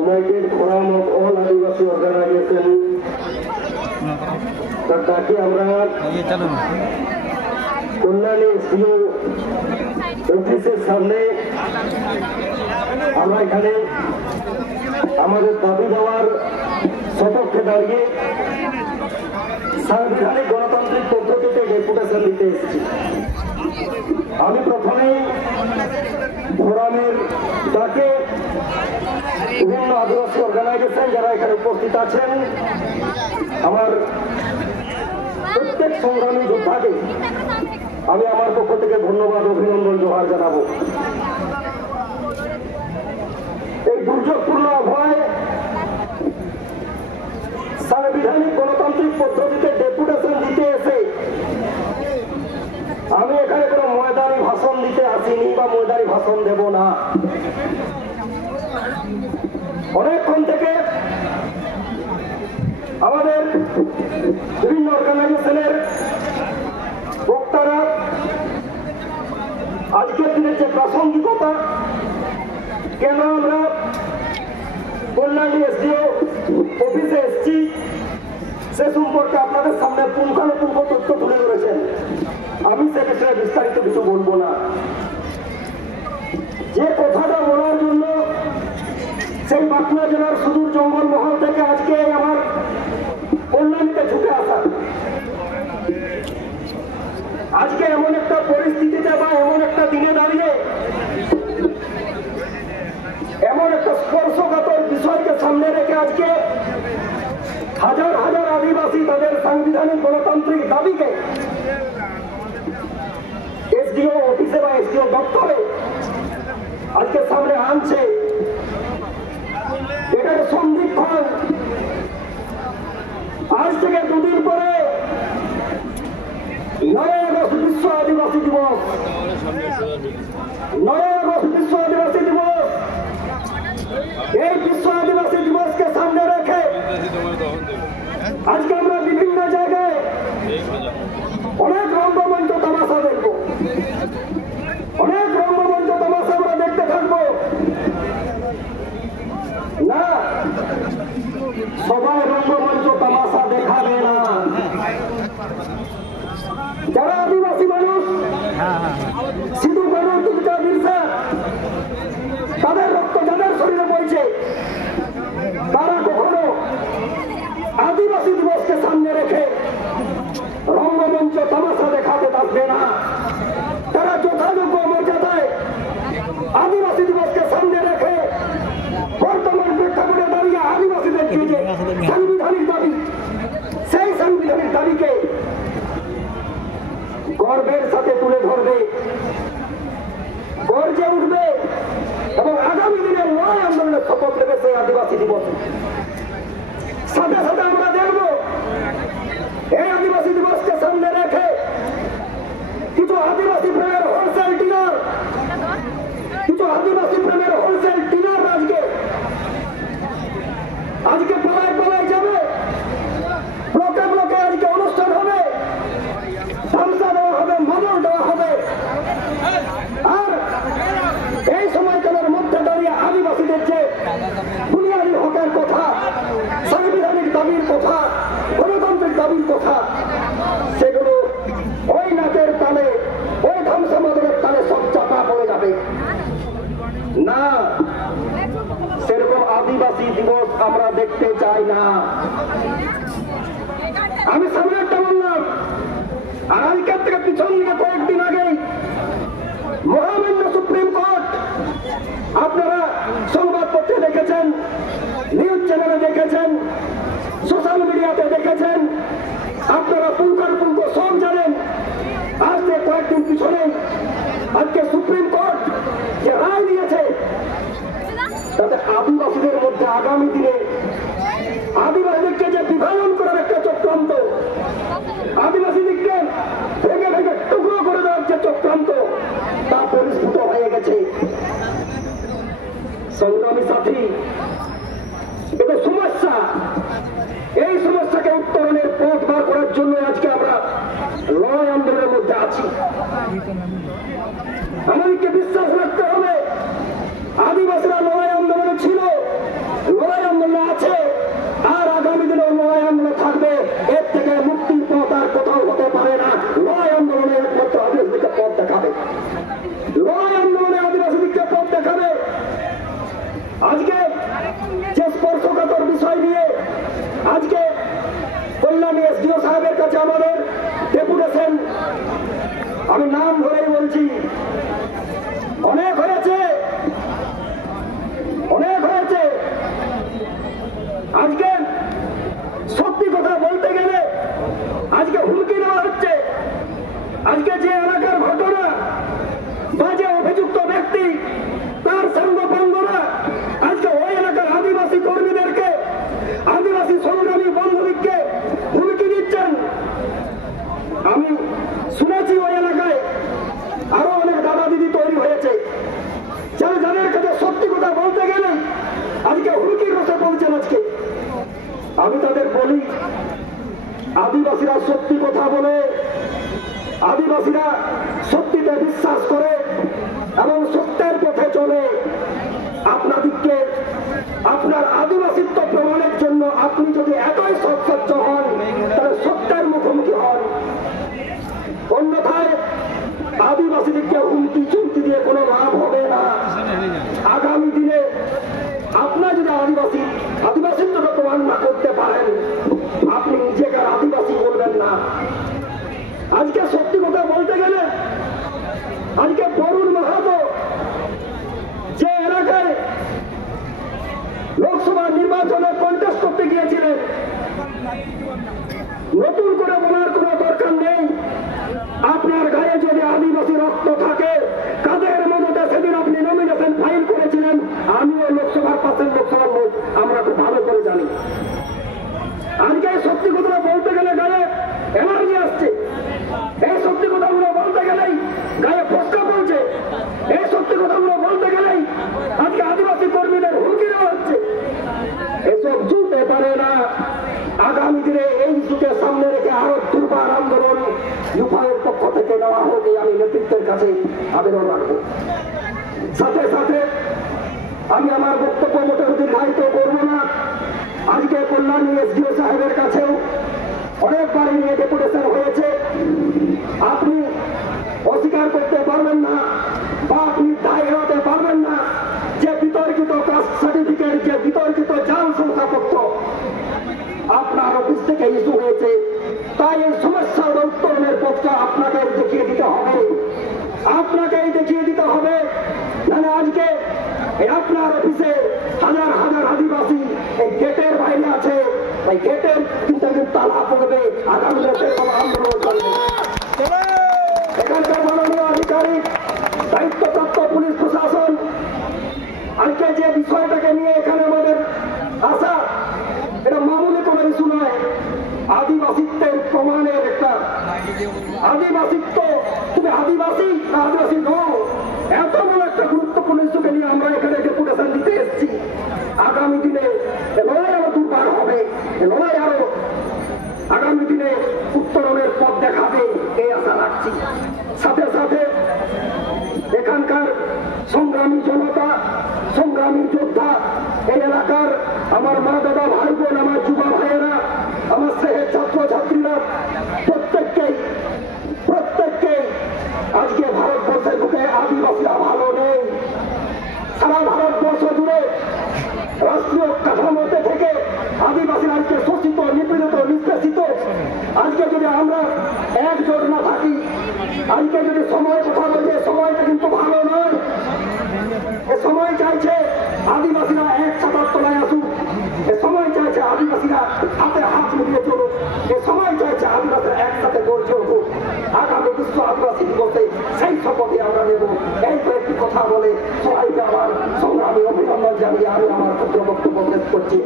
United Forum of All Adivasi Organization তাকে আমরা Kalyani SDO অফিসের সামনে আমরা এখানে আমাদের দাবি দেওয়ার সপক্ষে দাঁড়িয়ে সাংবিধানিক গণতান্ত্রিক পদ্ধতিতে ডেপুটেশন দিতে এসেছি। আমি প্রথমেই ফোরামের ডাকে বিভিন্ন আদিবাসী অর্গানাইজেশন যারা এখানে উপস্থিত আছেন, আমার প্রত্যেক সংগ্রামী যোদ্ধাকে আমি আমার পক্ষ থেকে ধন্যবাদ, অভিনন্দন, জোহার জানাবো। এই দুর্যোগপূর্ণ আবহাওয়ায় সাংবিধানিক গণতান্ত্রিক পদ্ধতিতে ডেপুটেশন দিতে এসে আমি এখানে কোনো ময়দানি ভাষণ দিতে আসিনি বা ময়দানি ভাষণ দেব না। অনেকক্ষণ থেকে আমাদের বিভিন্ন অর্গানাইজেশনের বক্তারা আজকের দিনের যে প্রাসঙ্গিকতা, কেন আমরা কল্যাণী এসডিও অফিসে এসেছি সে সম্পর্কে আপনাদের সামনে পুঙ্খানুপুঙ্খ তথ্য তুলে ধরেছেন। আমি সে বিষয়ে বিস্তারিত কিছু বলবো না। যে কথাটা বলার জন্য সেই বাঁকুড়া জেলার সুদূর জঙ্গলমহল থেকে আজকে আমার কল্যাণীতে ঝুঁকে আসা, আজকে এমন একটা পরিস্থিতিতে বা এমন একটা দিনে দাঁড়িয়ে এমন একটা স্পর্শকাতর বিষয়কে সামনে রেখে আজকে হাজার হাজার আদিবাসী তাদের সাংবিধানিক গণতান্ত্রিক দাবিকে এসডিও অফিসে বা এসডিও দপ্তরে আজকে সামনে আনছে, এটাকে সন্ধিক্ষণ। আজ থেকে দুদিন পরে 9 আগস্ট বিশ্ব আদিবাসী দিবস। 9 আগস্ট বিশ্ব আদিবাসী দিবস। এই বিশ্ব আদিবাসী দিবসকে সামনে রেখে আজকে আমরা বিভিন্ন জায়গায় অনেক রঙ্গমঞ্চ তামাশা দেখব, অনেক রঙ্গমঞ্চ তামাশা আমরা দেখতে থাকবো। না, সবাই রঙ্গমঞ্চ তামাশা দেখাবে না। যারা আদিবাসী মানুষ, সিধু কানু তিলকা বিরসা তাদের রক্ত যাদের শরীরে বইছে, তারা কখনো আদিবাসী দিবসকে সামনে রেখে রঙ্গমঞ্চ তামাশা দেখাতে পারবে না। তারা যথাযোগ্য মর্যাদায় আদিবাসী দিবসকে সামনে রেখে বর্তমান প্রেক্ষাপটে দাঁড়িয়ে আদিবাসীদের যে সাংবিধানিক দাবি, সেই সাংবিধানিক দাবিকে গর্বের সাথে তুলে ধরবে, গর্জে উঠবে এবং আগামী দিনের নয় আন্দোলনের শপথ নেবে সেই আদিবাসী দিবস। সাথে সাথে আমরা দেখব এই আদিবাসী দিবসকে সামনে রেখে কিছু আদিবাসী প্রেমের হোলসেল ডিলার, কিছু আদিবাসী প্রেমের হোলসেল ডিলার আজকে পালায় পালায় যাবে, ব্লকে ব্লকে আজকে অনুষ্ঠান হবে, ধামসা দেওয়া হবে, মাদল দেওয়া হবে। আর এই সময়কালের মধ্যে দাঁড়িয়ে আদিবাসীদের যে বুনিয়াদী হকের কথা, সাংবিধানিক দাবির কথা, গণতান্ত্রিক দাবির কথা, সেগুলো ওই নাচের তালে, ওই ধামসা মাদলের তালে সব চাপা পড়ে যাবে। না, সেরকম আদিবাসী দিবস আমরা দেখতে চাই না। আমি সামনে একটা বললাম, আর আজকের থেকে পিছন দিকে কয়েকদিন আগেই মহামান্য সুপ্রিম কোর্ট, আপনারা সংবাদপত্রে দেখেছেন, নিউজ চ্যানেলে দেখেছেন, সোশ্যাল মিডিয়াতে দেখেছেন, আপনারা পুঙ্খানুপুঙ্খ সব জানেন। আজকে কয়েকদিন পিছনে আজকে সুপ্রিম কোর্ট যে রায় দিয়েছে, তাতে আদিবাসীদের মধ্যে আগামী দিনে আদিবাসীদেরকে যে বিভাজন করার একটা চক্রান্ত, আদিবাসীদেরকে ভেঙে ভেঙে টুকরো করে দেওয়ার যে চক্রান্ত, তা পরিস্ফুট হয়ে গেছে। সংগ্রামী সাথী, এটা সমস্যা। এই সমস্যাকে উত্তরণের পথ বার করার জন্য আজকে আমরা লড়াই আন্দোলনের মধ্যে আছি। আমাদেরকে বিশ্বাস রাখতে হবে আদিবাসী আদিবাসীরা লড়াই আন্দোলনে ছিল, লড়াই আন্দোলনে আছে, আর আগামী দিনে লড়াই আন্দোলনে থাকবে। এর থেকে মুক্তির পথ আর কোথাও হতে পারে না। লড়াই আন্দোলনে একমাত্র আদিবাসীকে পথ দেখাবে, লড়াই আন্দোলনে আদিবাসীকে পথ দেখাবে। আজকে যে স্পর্শকাতর বিষয় নিয়ে আজকে কল্যাণী এসডিও সাহেবের কাছে আমাদের ডেপুটেশন, আমি নাম ধরেই বলছি, অনেক হয়েছে, অনেক হয়েছে। আজকে সত্যি কথা বলতে গেলে আজকে হুমকি দেওয়া হচ্ছে। আজকে যে এলাকার ঘটনা বা যে অভিযুক্ত ব্যক্তি তার সাংবাদিকরা আজকে ওই এলাকার আদিবাসী কর্মীদেরকে, আদিবাসী সংগ্রামী বন্ধুদেরকে হুমকি দিচ্ছেন। আমি শুনেছি ওই এলাকায় আরো অনেক দাদা দিদি তৈরি হয়েছে, যাদের কাছে সত্যি কথা বলতে গেলে আজকে হুমকির কথা বলছেন। আজকে আমি তাদের বলি, আদিবাসীরা সত্যি কথা বলে, আদিবাসীরা সত্যিতে বিশ্বাস করে এবং সত্যের পথে চলে। আপনাদেরকে আপনার আদিবাসিত্ব প্রমাণের জন্য আপনি যদি এতই সৎসচ্চ হন তাহলে সত্যের মুখোমুখি হন। অন্যথায় আদিবাসীদেরকে হুমকি চুমকি দিয়ে কোনো লাভ হবে না। আগামী দিনে আপনার যদি আদিবাসিত্বটা প্রমাণ না করতে পারেন, আপনি নিজেকে আদিবাসী বলবেন না। আজকে সত্যি কথা বলতে গেলে আজকে বরুণ মাহাতো যে এলাকায় লোকসভা নির্বাচনে কন্টেস্ট করতে গিয়েছিলেন, নতুন করে বলার কোনো দরকার নেই। আপনার গায়ে যদি আদিবাসী রক্ত থাকে, কাদের মদতে সেদিন আপনি নমিনেশন ফাইল করেছিলেন, আমিও লোকসভার পাশের লোকসভার লোক, আমরা খুব ভালো করে জানি। আজকে সত্যি কথা বলতে গেলে গায়ে এনার্জি আসছে, এই সত্যি কথাগুলো বলতে গেলেই গায়ে ফসকা পড়ছে, এই সত্যি কথাগুলো বলতে গেলেই আজকে আদিবাসী কর্মীদের হুমকি দেওয়া হচ্ছে। এসব জুটে পারে না। আগামী দিনে এই ইস্যুকে সামনে রেখে আরো দুর্বার আন্দোলন ইউফাইয়ের পক্ষ থেকে নেওয়া হোক, আমি নেতৃত্বের কাছে আবেদন রাখবো। সাথে সাথে আমি আমার বক্তব্য মোটেও দীর্ঘায়িত করব না। আজকে কল্যাণী এসডিও সাহেবের কাছেও অনেকবার নিয়ে ডেপুটেশন হয়েছে। আপনি অস্বীকার করতে পারবেন না বা আপনি দায় এড়াতে পারবেন না যে বিতর্কিত কাস্ট সার্টিফিকেট, যে বিতর্কিত জাল শংসাপত্র আপনার অফিস থেকে ইস্যু হয়েছে। তাই এই সমস্যার উত্তরণের পথটা আপনাকে দেখিয়ে দিতে হবে, আপনাকেই দেখিয়ে দিতে হবে। মানে আজকে আপনার অফিসে হাজার হাজার আদিবাসী এই গেটের বাইরে আছে, এই গেটের কিন্তু তালা পড়বে, আগামী আন্দোলন চলবে। এখানকার মাননীয় আধিকারিক, দায়িত্বপ্রাপ্ত পুলিশ প্রশাসন আজকে যে বিষয়টাকে নিয়ে এখানে আমাদের আসা, এটা মামুলি কোনো ইস্যু নয়। আদিবাসিত্বের প্রমাণের একটা আদিবাসিত্ব, তুমি আদিবাসী না আদিবাসী নও, এত বড় একটা গুরুত্বপূর্ণ ইস্যুকে নিয়ে আমরা এখানে ডেপুটেশন দিতে এসেছি। আগামী দিনে লড়াই আরো দুর্বার হবে, লড়াই আরো আগামী দিনে উত্তরণের পথ দেখাবে, এই আশা রাখছি। সাথে সাথে এখানকার সংগ্রামী জনতা, সংগ্রামী যোদ্ধা, এই এলাকার আমার মা দাদা ভাই বোন, আমার যুবা ভাইয়েরা, আমার স্নেহের ছাত্র ছাত্রীরা প্রত্যেককেই আজকে ভারতবর্ষের বুকে আদিবাসীরা ভালো নেই। সারা ভারতবর্ষ জুড়ে রাষ্ট্রীয় কাঠামোতে থেকে আদিবাসীরা আজকে শোষিত, নিপীড়িত, নিষ্পেষিত। আজকে যদি আমরা একজোট না থাকি, আজকে যদি সময় কথা বলছে, সময়টা কিন্তু ভালো নয়। এ সময় চাইছে আদিবাসীরা এক ছাতার তলায় আসুক, এ সময় চাইছে আদিবাসীরা হাতে হাত মিলিয়ে চলুক, এ সময় চাইছে আদিবাসীরা একসাথে গড়ে উঠুক। আগামী বিশ্ব আদিবাসী দিবসে সেই শপথে আমরা নেব। এই কয়েকটি কথা বলে সবাইকে আমার সংগ্রামী অভিনন্দন জানিয়ে আমি আমার ক্ষুদ্র বক্তব্য শেষ করছি।